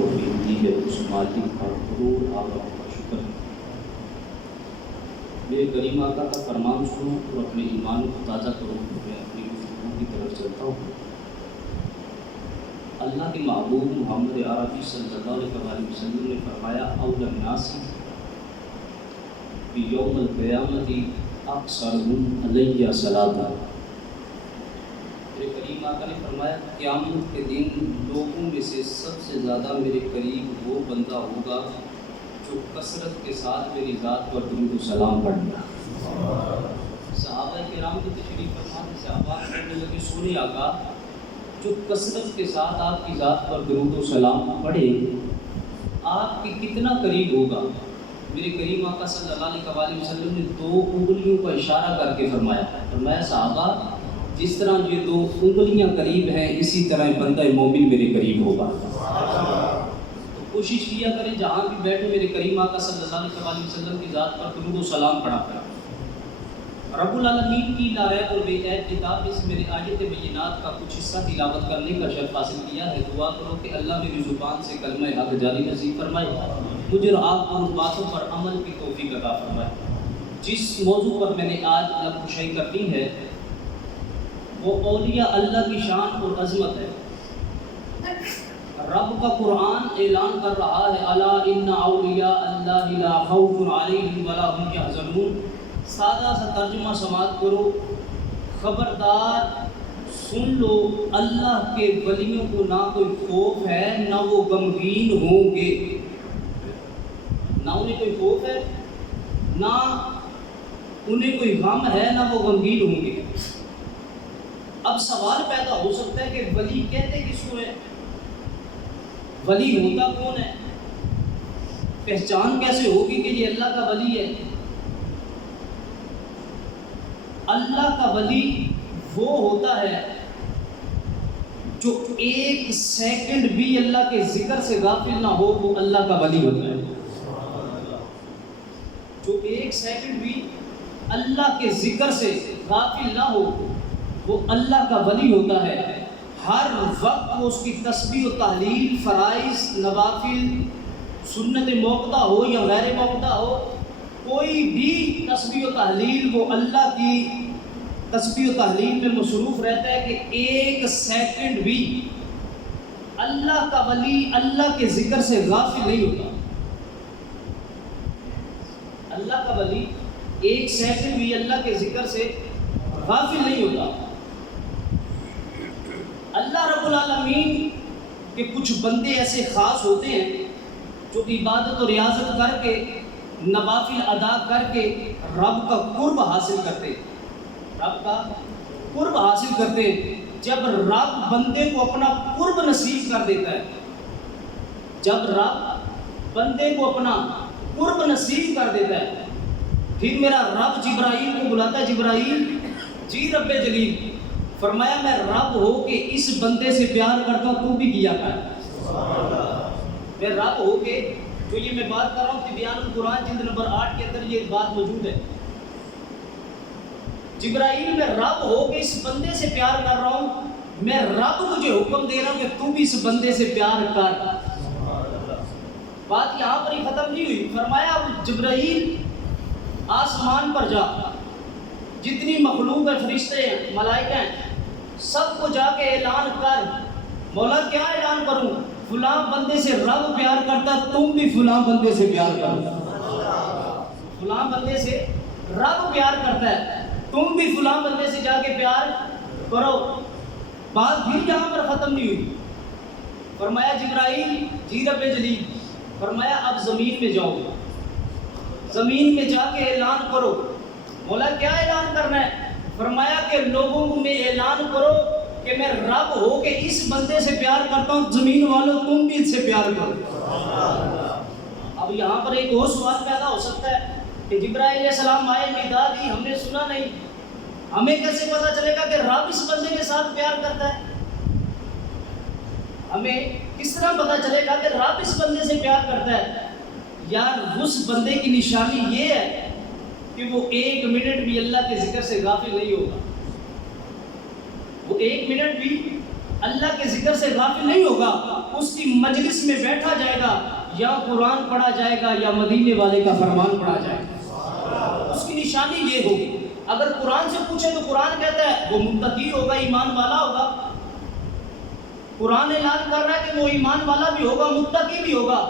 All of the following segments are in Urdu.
توفیق دی ہے اس مالک کا کروڑ آباد کا شکر ہے۔ میرے کریم آقا کا فرمان سنو اور اپنے ایمان کو تازہ کرو۔ میں اپنی گفتگو کی طرف چلتا ہوں۔ اللہ کے محبوب محمد عربی صلی اللہ علیہ وسلم نے فرمایا اول الناس بیوم القیامت اکثرهم علیہ صلاۃ۔ میرے کریم آقا نے فرمایا قیامت کے دن لوگوں میں سے سب سے زیادہ میرے قریب وہ بندہ ہوگا جو کثرت کے ساتھ میری ذات پر درود و سلام پڑھ گیا۔ صحابہ کرام کی تشریف فرماتے صحابہ کہنے لگے سونے آقا جو کثرت کے ساتھ آپ کی ذات پر درود و سلام پڑھے آپ کے کتنا قریب ہوگا؟ میرے کریم آقا صلی اللہ علیہ وسلم نے 2 انگلیوں کا اشارہ کر کے فرمایا صحابہ جس طرح یہ 2 انگلیاں قریب ہیں اسی طرح بندہ مومن میرے قریب ہوگا۔ تو کوشش کیا کریں جہاں بھی بیٹھے میرے کریم آقا صلی اللہ علیہ وسلم کی ذات پر درود و سلام پڑھا کریں۔ رب العالمین کی لا ریب البیت کتاب اس میرے آیت بینات کا کچھ حصہ تلاوت کرنے کا شرف حاصل کیا ہے۔ دعا کرو کہ اللہ میری زبان سے کلمہ حق جاری نصیب فرمائے، مجھے اور آپ کو ان باتوں پر عمل کی توفیق عطا فرمائے۔ جس موضوع پر میں نے آج نقشہ کرنی ہے وہ اولیاء اللہ کی شان اور عظمت ہے۔ رب کا قرآن اعلان کر رہا ہے الا ان اولیاء اللہ لا خوف علیہم ولا هم یحزنون۔ سادہ سا ترجمہ سماعت کرو، خبردار سن لو اللہ کے ولیوں کو نہ کوئی خوف ہے نہ وہ غمگین ہوں گے۔ نہ انہیں کوئی خوف ہے نہ انہیں کوئی غم ہے نہ وہ غمگین ہوں گے۔ اب سوال پیدا ہو سکتا ہے کہ ولی کہتے کس کو ہے؟ ولی ہوتا کون ہے؟ پہچان کیسے ہوگی کہ یہ اللہ کا ولی ہے؟ اللہ کا ولی وہ ہوتا ہے جو 1 سیکنڈ بھی اللہ کے ذکر سے غافل نہ ہو، وہ اللہ کا ولی ہوتا ہے۔ جو 1 سیکنڈ بھی اللہ کے ذکر سے غافل نہ ہو وہ اللہ کا ولی ہوتا ہے۔ ہر وقت وہ اس کی تسبیح و تحلیل، فرائض، نوافل، سنت موقتہ ہو یا غیر موقتہ ہو، کوئی بھی تسبیح و تحلیل وہ اللہ کی تسبیح و تحلیل میں مصروف رہتا ہے کہ 1 سیکنڈ بھی اللہ کا ولی اللہ کے ذکر سے غافل نہیں ہوتا۔ اللہ کا ولی 1 سیکنڈ بھی اللہ کے ذکر سے غافل نہیں ہوتا۔ اللہ رب العالمین کے کچھ بندے ایسے خاص ہوتے ہیں جو عبادت و ریاضت کر کے نوافل ادا کر کے رب کا قرب حاصل کرتے ہیں۔ رب کا قرب حاصل کرتے ہیں۔ جب رب بندے کو اپنا قرب نصیب کر دیتا ہے، جب رب بندے کو اپنا قرب نصیب کر دیتا ہے پھر میرا رب جبرائیل کو بلاتا ہے، جبرائیل جی رب جلیل، فرمایا میں رب ہو کے اس بندے سے پیار کرتا ہوں تو بھی کیا کر۔ میں رب ہو کے جو یہ میں بات کر رہا ہوں تبیان القرآن جلد نمبر 8 کے اندر یہ بات موجود ہے۔ جبرائیل میں رب ہو کے اس بندے سے پیار کر رہا ہوں، میں رب تجھے حکم دے رہا ہوں کہ تو بھی اس بندے سے پیار کر۔ بات یہاں پر ہی ختم نہیں ہوئی، فرمایا اب جبرائیل آسمان پر جا، جتنی مخلوق ہے، فرشتے ہیں، ملائکہ ہیں، سب کو جا کے اعلان کر۔ مولا کیا اعلان کروں؟ فلاں بندے سے رب پیار کرتا ہے، تم بھی فلاں بندے سے پیار کرو۔ فلاں بندے سے رب پیار کرتا ہے، تم بھی فلاں بندے سے جا کے پیار کرو۔ بات پھر یہاں پر ختم نہیں ہوئی، فرمایا جبرائیل جی رب جلیل، فرمایا اب زمین میں جاؤ، زمین میں جا کے اعلان کرو۔ مولا کیا اعلان کرنا ہے؟ فرمایا کہ لوگوں میں اعلان کرو کہ میں رب ہو کے اس بندے سے پیار کرتا ہوں، زمین والوں تم بھی اس سے پیار کرو۔ اب یہاں پر ایک اور سوال پیدا ہو سکتا ہے کہ جبرائیل علیہ السلام آئے، ندا دی، ہم نے سنا نہیں، ہمیں کیسے پتا چلے گا کہ رب اس بندے کے ساتھ پیار کرتا ہے؟ ہمیں کس طرح پتا چلے گا کہ رب اس بندے سے پیار کرتا ہے؟ یار اس بندے کی نشانی یہ ہے کہ وہ 1 منٹ بھی اللہ کے ذکر سے غافل نہیں ہوگا۔ وہ 1 منٹ بھی اللہ کے ذکر سے غافل نہیں ہوگا۔ اس کی مجلس میں بیٹھا جائے گا، یا قرآن پڑھا جائے گا یا مدینے والے کا فرمان پڑھا جائے گا۔ اس کی نشانی یہ ہوگی۔ اگر قرآن سے پوچھے تو قرآن کہتا ہے وہ متقی ہوگا، ایمان والا ہوگا۔ قرآن اعلان کر رہا ہے کہ وہ ایمان والا بھی ہوگا، متقی بھی ہوگا۔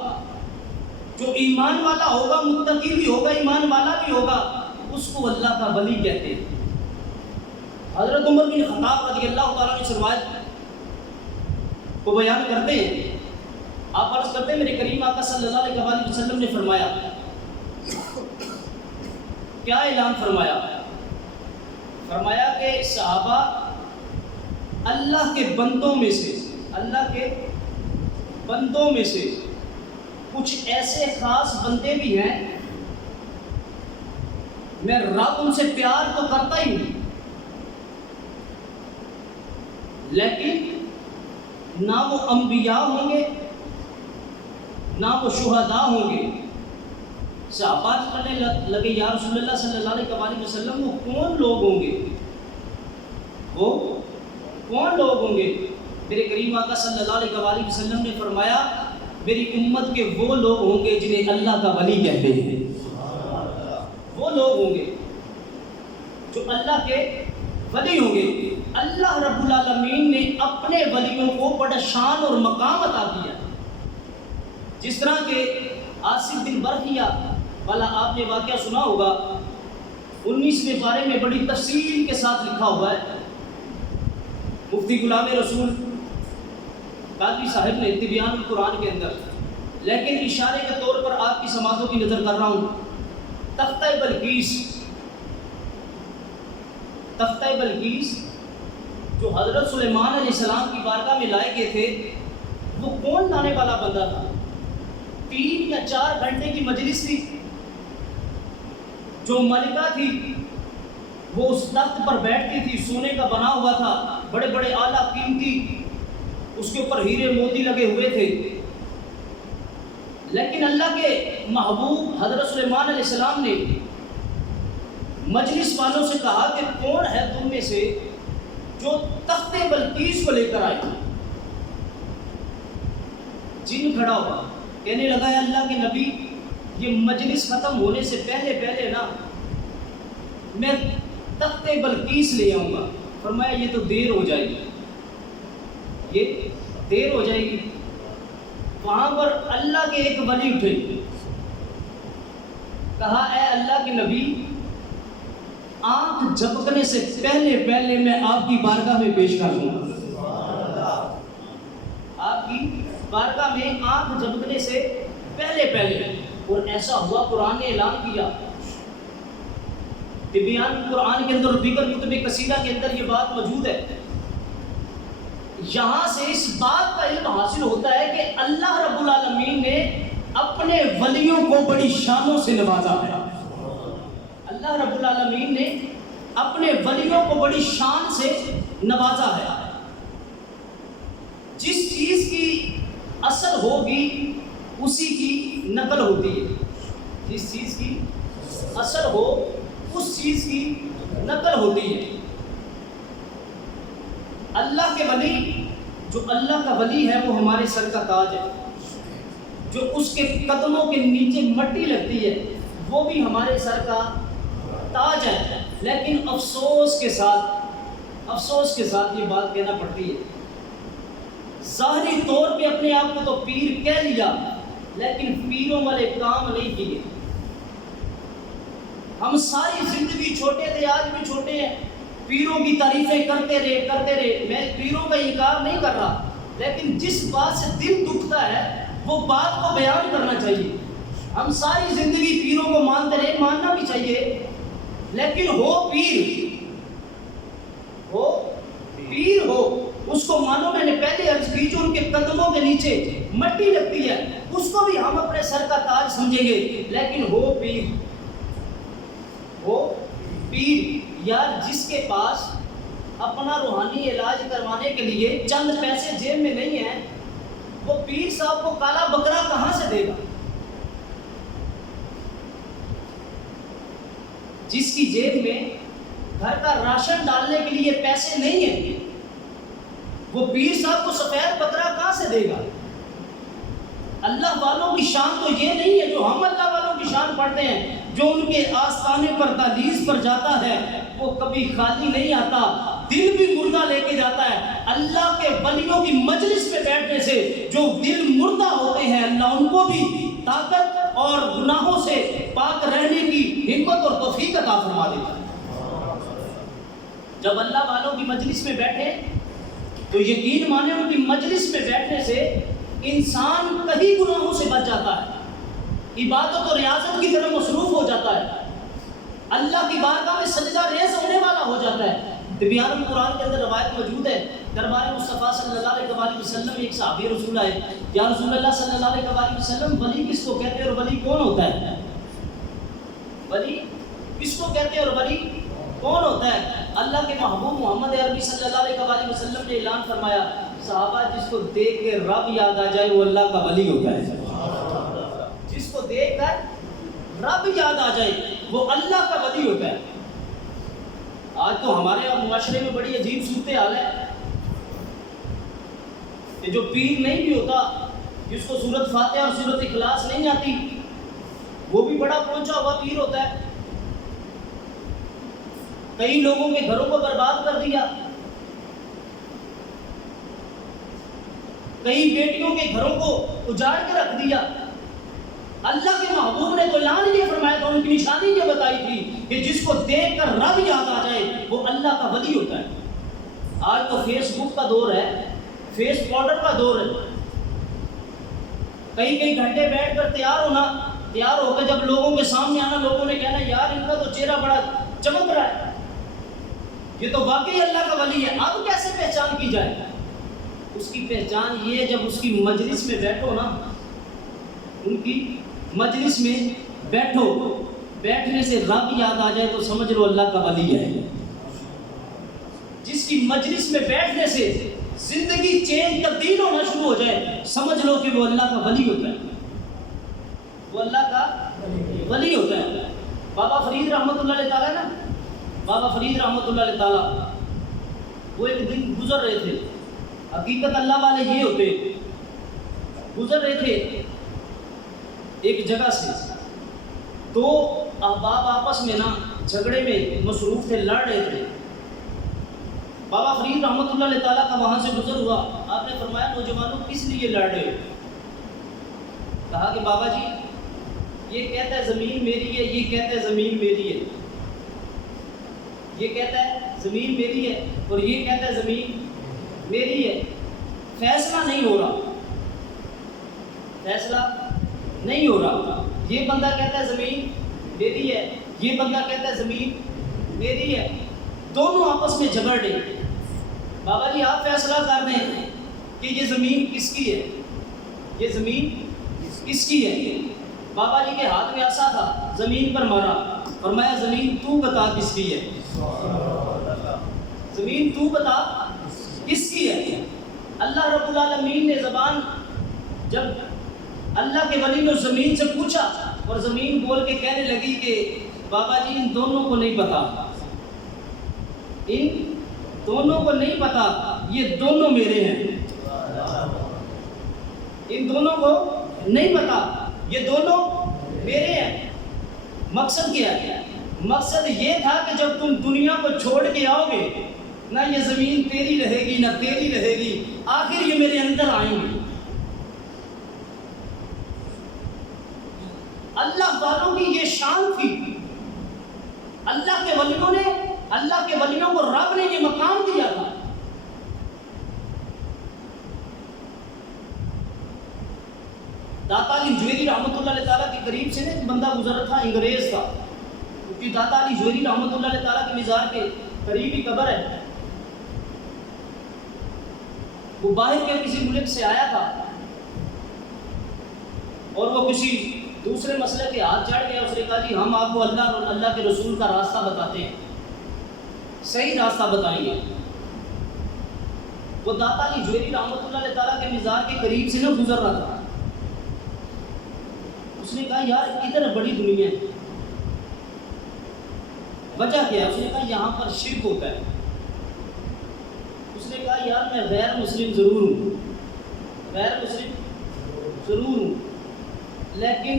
جو ایمان والا ہوگا، متقی بھی ہوگا، ایمان والا بھی ہوگا، اس کو اللہ کا ولی کہتے ہیں۔ حضرت عمر بن خطاب رضی اللہ تعالیٰ عنہ سے روایت کو بیان کرتے ہیں، آپ عرض کرتے ہیں میرے کریم آقا صلی اللہ علیہ وسلم نے فرمایا، کیا اعلان فرمایا؟ فرمایا کہ صحابہ اللہ کے بندوں میں سے، اللہ کے بندوں میں سے کچھ ایسے خاص بندے بھی ہیں، میں رب ان سے پیار تو کرتا ہی ہوں، لیکن نہ وہ انبیاء ہوں گے نہ وہ شہداء ہوں گے۔ صحابہ کرنے لگے یا رسول اللہ صلی اللہ علیہ وسلم وہ کون لوگ ہوں گے؟ وہ کون لوگ ہوں گے؟ میرے کریم آقا صلی اللہ علیہ وسلم نے فرمایا میری امت کے وہ لوگ ہوں گے جنہیں اللہ کا ولی کہتے ہیں۔ وہ لوگ ہوں گے جو اللہ کے ولی ہوں گے۔ اللہ رب العالمین نے اپنے ولیوں کو بڑا شان اور مقام عطا کیا، جس طرح کہ آصف بن برقیہ والا آپ نے واقعہ سنا ہوگا، 19ویں پارے میں بڑی تفصیل کے ساتھ لکھا ہوا ہے۔ مفتی غلام رسول قادری صاحب نے تبیان القرآن کے اندر، لیکن اشارے کے طور پر آپ کی سماعتوں کی نظر کر رہا ہوں، تختہ بلقیس جو حضرت سلیمان علیہ السلام کی بارگاہ میں لائے گئے تھے، وہ کون لانے والا بندہ تھا؟ 3 یا 4 گھنٹے کی مجلس تھی۔ جو ملکہ تھی وہ اس تخت پر بیٹھتی تھی، سونے کا بنا ہوا تھا، بڑے بڑے اعلیٰ قیمتی اس کے اوپر ہیرے موتی لگے ہوئے تھے، لیکن اللہ کے محبوب حضرت سلیمان علیہ السلام نے مجلس والوں سے کہا کہ کون ہے تم میں سے جو تخت بلقیس کو لے کر آئے؟ جن کھڑا ہوا، کہنے لگا ہے اللہ کے نبی، یہ مجلس ختم ہونے سے پہلے نا میں تخت بلقیس لے آؤں گا۔ فرمایا یہ تو دیر ہو جائے گی، یہ دیر ہو جائے گی۔ وہاں پر اللہ کے ایک ولی اٹھے، کہا اے اللہ کے نبی، آنکھ جھپکنے سے پہلے میں آپ کی بارگاہ میں پیش کر دوں گا۔ آپ کی بارگاہ میں آنکھ جھپکنے سے پہلے، اور ایسا ہوا۔ قرآن نے اعلان کیا، تبیان قرآن کے اندر، دیگر کتب قصیدہ کے اندر یہ بات موجود ہے۔ یہاں سے اس بات کا علم حاصل ہوتا ہے کہ اللہ رب العالمین نے اپنے ولیوں کو بڑی شانوں سے نوازا ہے۔ اللہ رب العالمین نے اپنے ولیوں کو بڑی شان سے نوازا ہے۔ جس چیز کی اصل ہوگی اسی کی نقل ہوتی ہے، جس چیز کی اصل ہو اس چیز کی نقل ہوتی ہے۔ اللہ کے ولی، جو اللہ کا ولی ہے وہ ہمارے سر کا تاج ہے، جو اس کے قدموں کے نیچے مٹی لگتی ہے وہ بھی ہمارے سر کا تاج ہے۔ لیکن افسوس کے ساتھ یہ بات کہنا پڑتی ہے، ظاہری طور پہ اپنے آپ کو تو پیر کہہ لیا، لیکن پیروں والے کام نہیں کیے۔ ہم ساری زندگی چھوٹے تھے، آج بھی چھوٹے ہیں، پیروں کی تعریفیں کرتے رہے۔ میں پیروں کا انکار نہیں کر رہا، لیکن جس بات سے دل دکھتا ہے وہ بات کو بیان کرنا چاہیے۔ ہم ساری زندگی پیروں کو مانتے رہے، ماننا بھی چاہیے، لیکن ہو پیر ہو اس کو مانو۔ میں نے پہلے عرض کی، جو ان کے قدموں کے نیچے مٹی لگتی ہے اس کو بھی ہم اپنے سر کا تاج سمجھیں گے، لیکن ہو پیر یار، جس کے پاس اپنا روحانی علاج کروانے کے لیے چند پیسے جیب میں نہیں ہیں، وہ پیر صاحب کو کالا بکرا کہاں سے دے گا؟ جس کی جیب میں گھر کا راشن ڈالنے کے لیے پیسے نہیں ہیں، وہ پیر صاحب کو سفید بکرا کہاں سے دے گا؟ اللہ والوں کی شان تو یہ نہیں ہے جو ہم اللہ والوں کی شان پڑھتے ہیں، جو ان کے آستانے پر دہلیز پر جاتا ہے وہ کبھی خالی نہیں آتا، دل بھی مردہ لے کے جاتا ہے۔ اللہ کے ولیوں کی مجلس پہ بیٹھنے سے جو دل مردہ ہوتے ہیں اللہ ان کو بھی طاقت اور گناہوں سے پاک رہنے کی ہمت اور توفیق عطا فرما دیتا ہے۔ جب اللہ والوں کی مجلس میں بیٹھے تو یقین مانے ان کی مجلس میں بیٹھنے سے انسان کئی گناہوں سے بچ جاتا ہے، عبادت اور ریاضت کی طرف مصروف ہو جاتا ہے، اللہ کی بارگاہ میں سجدہ ریز ہونے والا ہو جاتا ہے۔ بیان القرآن کے اندر روایت موجود ہے، دربار مصطفیٰ صلی اللہ علیہ وسلم ایک صحابی رسول آئے، یا رسول اللہ صلی اللہ علیہ وسلم ولی کس کو کہتے ہیں اور ولی کون ہوتا ہے؟ ولی کس کو کہتے ہیں اور ولی کون ہوتا ہے؟ اللہ کے محبوب محمد عربی صلی اللہ علیہ وسلم نے اعلان فرمایا، صحابہ جس کو دیکھ کے رب یاد آ جائے وہ اللہ کا ولی ہوتا ہے۔ جس کو دیکھ کر رب یاد آ جائے وہ اللہ کا ولی ہوتا ہے۔ آج تو ہمارے معاشرے میں بڑی عجیب صورتحال ہے کہ جو پیر نہیں بھی ہوتا، جس کو سورۃ فاتحہ اور سورۃ اخلاص نہیں آتی، وہ بھی بڑا پہنچا ہوا پیر ہوتا ہے۔ کئی لوگوں کے گھروں کو برباد کر دیا، کئی بیٹیوں کے گھروں کو اجاڑ کے رکھ دیا۔ اللہ کے محبوب نے تو اعلان یہ فرمایا تھا، ان کی نشانی یہ بتائی تھی کہ جس کو دیکھ کر رب یاد آ جائے وہ اللہ کا ولی ہوتا ہے۔ آج تو فیس بک کا دور ہے، فیس پاؤڈر کا دور ہے، کئی گھنٹے بیٹھ کر تیار ہو کر جب لوگوں کے سامنے آنا، لوگوں نے کہنا یار ان کا تو چہرہ بڑا چمک رہا ہے، یہ تو واقعی اللہ کا ولی ہے۔ اب کیسے پہچان کی جائے؟ اس کی پہچان یہ ہے جب اس کی مجلس میں بیٹھو نا، ان کی مجلس میں بیٹھو، بیٹھنے سے رب یاد آ جائے تو سمجھ لو اللہ کا ولی ہے۔ جس کی مجلس میں بیٹھنے سے زندگی چینج تبدیل ہونا شروع ہو جائے، سمجھ لو کہ وہ اللہ کا ولی ہوتا ہے، وہ اللہ کا ولی ہوتا ہے۔ بابا فرید رحمۃ اللہ علیہ تعالیٰ نا، بابا فرید رحمۃ اللہ علیہ تعالیٰ وہ ایک دن گزر رہے تھے، حقیقت اللہ والے یہ ہوتے، گزر رہے تھے ایک جگہ سے، دو احباب آپس میں نا جھگڑے میں مصروف تھے، لڑ رہے تھے۔ بابا فرید رحمۃ اللہ علیہ تعالیٰ کا وہاں سے گزر ہوا، آپ نے فرمایا نوجوانوں کس لیے لڑ رہے ہو؟ کہا کہ بابا جی یہ کہتا ہے زمین میری ہے، یہ کہتا ہے زمین میری ہے، یہ کہتا ہے زمین میری ہے اور یہ کہتا ہے زمین میری ہے، فیصلہ نہیں ہو رہا، فیصلہ نہیں ہو رہا۔ یہ بندہ کہتا ہے زمین میری ہے، یہ بندہ کہتا ہے زمین میری ہے، دونوں آپس میں جھگڑ رہے۔ بابا جی آپ فیصلہ کر دیں کہ یہ زمین کس کی ہے، یہ زمین کس کی ہے؟ بابا جی کے ہاتھ میں عصا تھا، زمین پر مارا، فرمایا زمین تو بتا کس کی ہے، زمین تو بتا کس کی ہے۔ اللہ رب العالمین نے زبان، جب اللہ کے ولی نے زمین سے پوچھا اور زمین بول کے کہنے لگی کہ بابا جی ان دونوں کو نہیں پتا، ان دونوں کو نہیں پتا، یہ دونوں میرے ہیں، ان دونوں کو نہیں پتا، یہ دونوں میرے ہیں۔ مقصد کیا ہے؟ مقصد یہ تھا کہ جب تم دنیا کو چھوڑ کے آؤ گے نہ یہ زمین تیری رہے گی نہ تیری رہے گی، آخر یہ میرے اندر آئیں گے۔ اللہ والوں کی یہ شان تھی، اللہ کے ولیوں نے، اللہ کے ولیوں کو رب نے یہ مقام دیا تھا۔ داتا علی جویری رحمۃ اللہ علیہ تعالیٰ کے قریب سے ایک بندہ گزرا تھا، انگریز تھا، کیونکہ داتا علی جویری رحمۃ اللہ علیہ تعالیٰ کے مزار کے قریب ہی قبر ہے۔ وہ باہر کے کسی ملک سے آیا تھا اور وہ کسی دوسرے مسئلے کے ہاتھ چڑھ گیا، اس نے کہا جی ہم آپ کو اللہ اور اللہ کے رسول کا راستہ بتاتے ہیں، صحیح راستہ بتائیں گے۔ وہ داتا علی جویری رحمۃ اللہ علیہ تعالیٰ کے مزار کے قریب سے نہ گزر رہا تھا، اس نے کہا یار ادھر بڑی دنیا ہے، وجہ کیا ہے؟ اس نے کہا یہاں پر شرک ہوتا ہے۔ اس نے کہا یار میں غیر مسلم ضرور ہوں، غیر مسلم ضرور ہوں، لیکن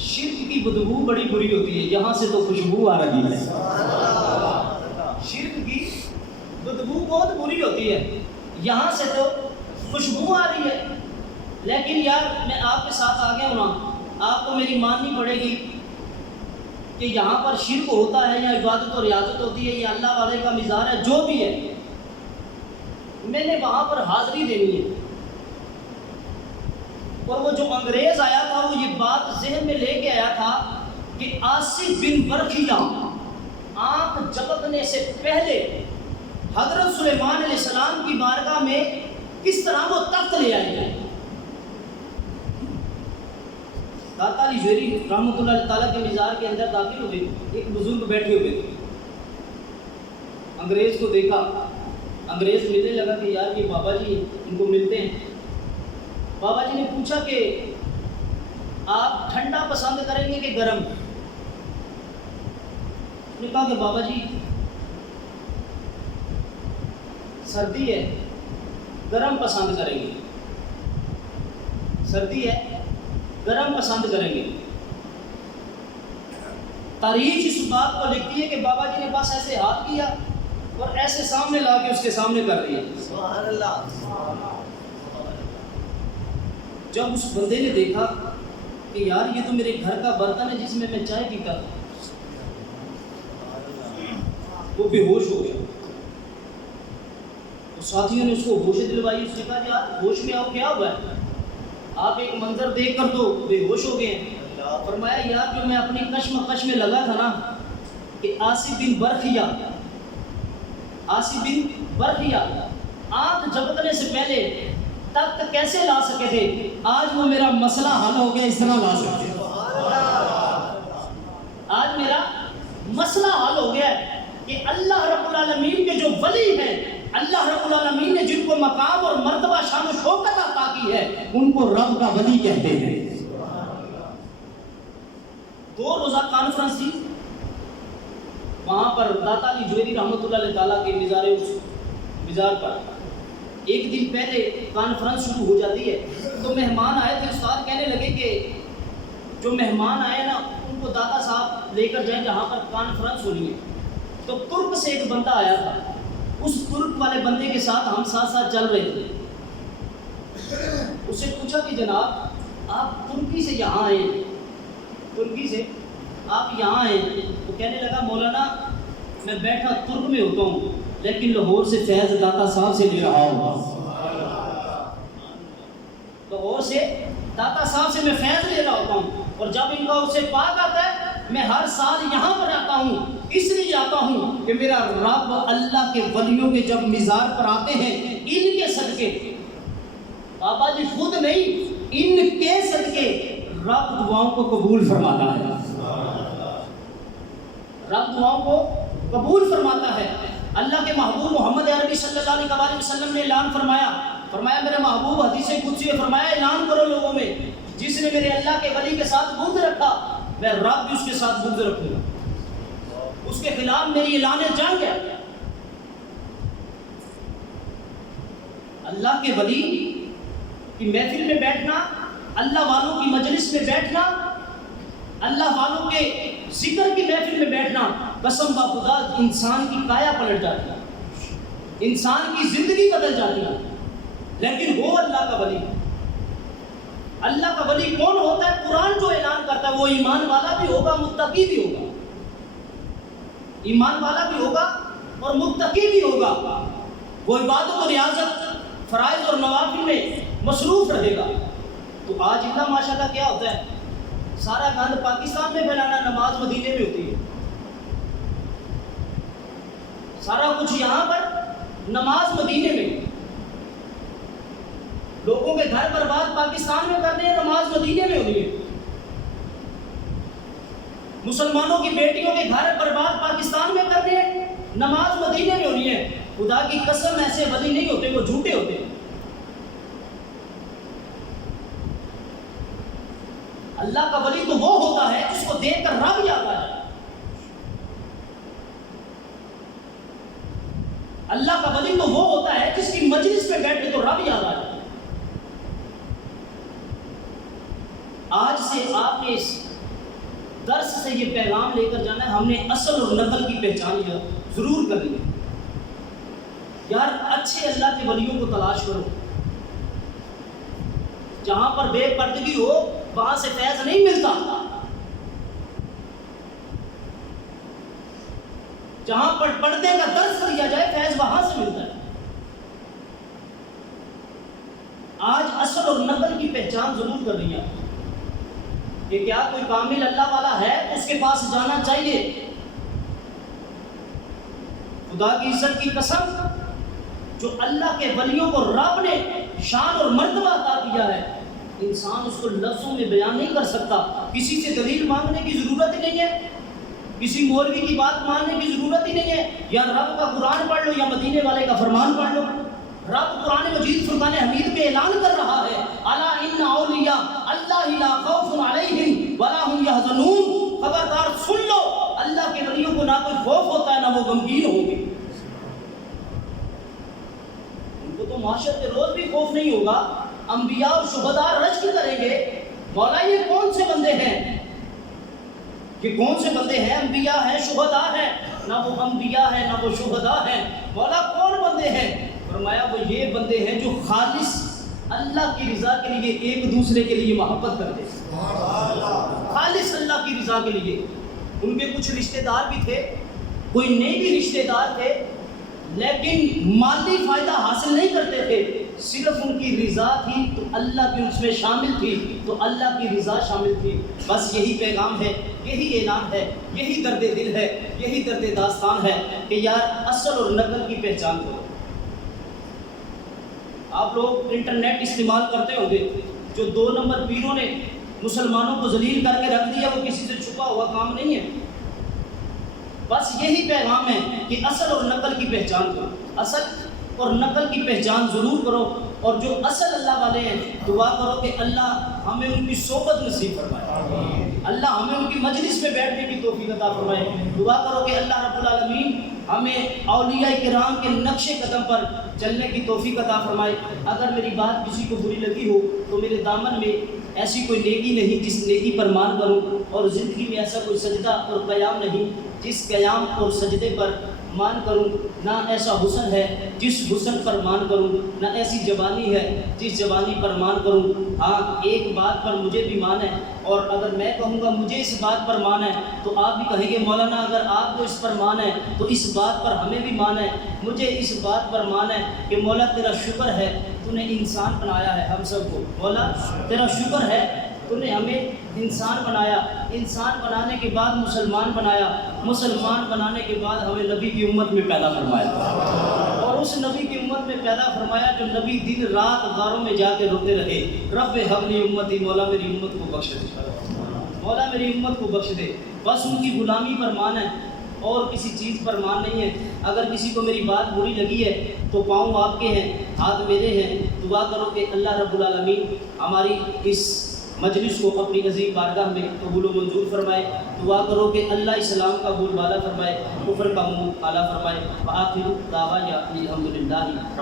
شرک کی بدبو بڑی بری ہوتی ہے، یہاں سے تو خوشبو آ رہی ہے۔ شرک کی بدبو بہت بری ہوتی ہے، یہاں سے تو خوشبو آ رہی ہے، لیکن یار میں آپ کے ساتھ آ گیا ہوں نا، آپ کو میری ماننی پڑے گی کہ یہاں پر شرک ہوتا ہے یا عبادت و ریاضت ہوتی ہے یا اللہ والے کا مزار ہے، جو بھی ہے میں نے وہاں پر حاضری دینی ہے۔ اور وہ جو انگریز آیا تھا وہ یہ بات ذہن میں لے کے آیا تھا کہ آصف بن برخیہ آنکھ جھپکنے سے پہلے حضرت سلیمان علیہ السلام کی بارگاہ میں کس طرح وہ تخت لے آئے گئے۔ داتا علی جوہری رحمۃ اللہ تعالیٰ کے مزار کے اندر داخل ہوئے، ایک بزرگ بیٹھے ہوئے تھے، انگریز کو دیکھا، انگریز ملنے لگا کہ یار یہ بابا جی ان کو ملتے ہیں۔ بابا جی نے پوچھا کہ آپ ٹھنڈا پسند کریں گے کہ گرم؟ نے کہا کہ بابا جی سردی ہے، گرم پسند کریں گے، سردی ہے گرم پسند کریں گے۔ تاریخ اس بات کو لکھتی ہے کہ بابا جی نے بس ایسے ہاتھ کیا اور ایسے سامنے لا کے اس کے سامنے کر دیا۔ سبحان اللہ۔ جب اس بندے نے دیکھا کہ یار یہ تو میرے گھر کا برتن ہے جس میں میں چائے پیتا تھا، وہ بے ہوش ہو گیا۔ تو ساتھیوں نے اس کو ہوش دلوائی، اس نے کہا کہ یار ہوش میں آؤ، کیا ہوا ہے؟ آپ ایک منظر دیکھ کر تو بے ہوش ہو گئے ہیں۔ فرمایا یار جو میں اپنی کشمکش میں لگا تھا نا کہ آصف بن برخیہ آنکھ جھپکنے سے پہلے تخت کیسے لا سکے تھے، آج وہ میرا مسئلہ حل ہو گیا، اس طرح لا سکتے۔ آج میرا مسئلہ حل ہو گیا ہے کہ اللہ رب العالمین کے جو ولی ہیں، اللہ رب العالمین نے جن کو مقام اور مرتبہ شان و شوکت عطا کی ہے، ان کو رب کا ولی کہتے ہیں۔ 2 روزہ کانفرنس تھی وہاں پر داتا علی جوہری رحمۃ اللہ تعالیٰ کے مزار پر۔ ایک دن پہلے کانفرنس شروع ہو جاتی ہے تو مہمان آئے تھے، استاد کہنے لگے کہ جو مہمان آئے نا ان کو داتا صاحب لے کر جائیں جہاں پر کانفرنس ہونی ہے۔ تو ترک سے ایک بندہ آیا تھا، اس ترک والے بندے کے ساتھ ہم ساتھ ساتھ چل رہے تھے۔ اس سے پوچھا کہ جناب آپ ترکی سے یہاں آئے ہیں، ترکی سے آپ یہاں آئے ہیں؟ تو کہنے لگا مولانا میں بیٹھا ترک میں ہوتا ہوں لیکن لاہور سے فیض داتا صاحب سے لے رہا ہوں، لاہور سے داتا صاحب سے میں فیض لے رہا ہوتا ہوں، اور جب ان کا اس سے پاک آتا ہے میں ہر سال یہاں پر آتا ہوں، اس لیے آتا ہوں کہ میرا رب اللہ کے ولیوں کے جب مزار پر آتے ہیں ان کے صدقے، بابا جی خود نہیں، ان کے صدقے رب دعاؤں کو قبول فرماتا ہے، رب دعاؤں کو قبول فرماتا ہے۔ اللہ کے محبوب محمد عربی صلی اللہ علیہ وسلم نے اعلان فرمایا میرے محبوب حدیث قدسی میں فرمایا اعلان کرو لوگوں میں، جس نے میرے اللہ کے ولی کے ساتھ بغض رکھا میں رب بھی اس کے ساتھ بغض رکھوں گا، اس کے خلاف میری اعلان جنگ ہے۔ اللہ کے ولی کی محفل میں بیٹھنا، اللہ والوں کی مجلس میں بیٹھنا، اللہ والوں کے ذکر کی محفل میں بیٹھنا، قسم با خدا انسان کی کایا پلٹ جاتی ہے، انسان کی زندگی بدل جاتی ہے۔ لیکن وہ اللہ کا ولی، اللہ کا ولی کون ہوتا ہے؟ قرآن جو اعلان کرتا ہے وہ ایمان والا بھی ہوگا، متقی بھی ہوگا، ایمان والا بھی ہوگا اور متقی بھی ہوگا، وہ عبادت و ریاضت فرائض اور نوافل میں مصروف رہے گا۔ تو آج اللہ ماشاءاللہ کیا ہوتا ہے، سارا گند پاکستان میں پھیلانا، نماز مدینے میں ہوتی ہے، سارا کچھ یہاں پر نماز مدینے میں، لوگوں کے گھر برباد پاکستان میں کرنے ہیں، نماز مدینے میں ہونی ہے، مسلمانوں کی بیٹیوں کے گھر برباد پاکستان میں کرنے ہیں، نماز مدینے میں ہونی ہے۔ خدا کی قسم ایسے ولی نہیں ہوتے، وہ جھوٹے ہوتے ہیں۔ اللہ کا ولی تو وہ ہوتا ہے جس کو دیکھ کر رب یاد آ جائے، اللہ کا ولی تو وہ ہوتا ہے جس کی مجلس میں بیٹھے تو رب یاد آ جائے۔ آج سے آپ نے اس درس سے یہ پیغام لے کر جانا ہے، ہم نے اصل اور نقل کی پہچان ضرور کرنی ہے۔ یار اچھے اللہ کے ولیوں کو تلاش کرو، جہاں پر بے پردگی ہو وہاں سے فیض نہیں ملتا، جہاں پر پردے کا درس دیا جائے فیض وہاں سے ملتا ہے۔ آج اصل اور نقل کی پہچان ضرور کرنی ہے کہ کیا کوئی کامل اللہ والا ہے تو اس کے پاس جانا چاہیے۔ خدا کی عزت کی قسم، جو اللہ کے ولیوں کو رب نے شان اور مرتبہ عطا کیا ہے، انسان اس کو لفظوں میں بیان نہیں کر سکتا۔ کسی سے دلیل مانگنے کی ضرورت ہی نہیں ہے، کسی مولوی کی بات ماننے کی ضرورت ہی نہیں ہے۔ یا رب کا قرآن پڑھ لو یا مدینے والے کا فرمان پڑھ لو۔ رب قرآن مجید فرقان حمید میں اعلان کر رہا ہے، الا ان اولیاء اللہ لا خوف علیہم ولا هم يحزنون، خبردار سن لو، اللہ کے ولیوں کو نہ کوئی خوف ہوتا ہے نہ وہ غمگین ہوں گے۔ ان کو تو معاشر کے روز بھی خوف نہیں ہوگا۔ انبیاء اور شہداء رشک کریں گے، مولا یہ کون سے بندے ہیں، یہ کون سے بندے ہیں؟ انبیاء ہیں، شہداء ہیں، نہ وہ انبیاء ہیں نہ وہ شہداء ہیں، مولا کون بندے ہیں؟ فرمایا وہ یہ بندے ہیں جو خالص اللہ کی رضا کے لیے ایک دوسرے کے لیے محبت کرتے ہیں، خالص اللہ کی رضا کے لیے۔ ان کے کچھ رشتہ دار بھی تھے، کوئی نئے بھی رشتہ دار تھے، لیکن مالی فائدہ حاصل نہیں کرتے تھے، صرف ان کی رضا تھی تو اللہ کی اس میں شامل تھی، تو اللہ کی رضا شامل تھی۔ بس یہی پیغام ہے، یہی اعلان ہے، یہی درد دل ہے، یہی درد داستان ہے کہ یار اصل اور نقل کی پہچان کرو۔ آپ لوگ انٹرنیٹ استعمال کرتے ہوں گے، جو 2 نمبر پیروں نے مسلمانوں کو ذلیل کر کے رکھ دیا وہ کسی سے چھپا ہوا کام نہیں ہے۔ بس یہی پیغام ہے کہ اصل اور نقل کی پہچان کرو، اصل اور نقل کی پہچان ضرور کرو، اور جو اصل اللہ والے ہیں دعا کرو کہ اللہ ہمیں ان کی صحبت نصیب فرمائے، اللہ ہمیں ان کی مجلس میں بیٹھنے کی توفیق عطا فرمائے۔ دعا کرو کہ اللہ رب العالمین ہمیں اولیاء کرام کے نقش قدم پر چلنے کی توفیق عطا فرمائے۔ اگر میری بات کسی کو بری لگی ہو تو میرے دامن میں ایسی کوئی نیکی نہیں جس نیکی پر مان کروں، اور زندگی میں ایسا کوئی سجدہ اور قیام نہیں جس قیام اور سجدے پر مان کروں، نہ ایسا حسن ہے جس حسن پر مان کروں، نہ ایسی جوانی ہے جس جوانی پر مان کروں۔ ہاں ایک بات پر مجھے بھی مان ہے، اور اگر میں کہوں گا مجھے اس بات پر مان ہے تو آپ بھی کہیں گے مولانا اگر آپ کو اس پر مان ہے تو اس بات پر ہمیں بھی مان ہے۔ مجھے اس بات پر مان ہے کہ مولا تیرا شکر ہے تو نے انسان بنایا ہے ہم سب کو، مولا تیرا شکر ہے تو نے ہمیں انسان بنایا، انسان بنانے کے بعد مسلمان بنایا، مسلمان بنانے کے بعد ہمیں نبی کی امت میں پیدا فرمایا، اور اس نبی کی امت میں پیدا فرمایا جو نبی دن رات غاروں میں جا کے روتے رہے، رب حبلی امتی، مولا میری امت کو بخش دے، مولا میری امت کو بخش دے۔ بس ان کی غلامی پر مان ہے اور کسی چیز پر مان نہیں ہے۔ اگر کسی کو میری بات بری لگی ہے تو پاؤں آپ کے ہیں، ہاتھ میرے ہیں۔ دعا کرو کہ اللہ رب العالمین ہماری اس مجلس کو اپنی عظیم بارگاہ میں قبول و منظور فرمائے۔ دعا کرو کہ اللہ اسلام کا بول بالا فرمائے، کفر کا منہ کالا فرمائے۔ وآخر دعوانا الحمدللہ۔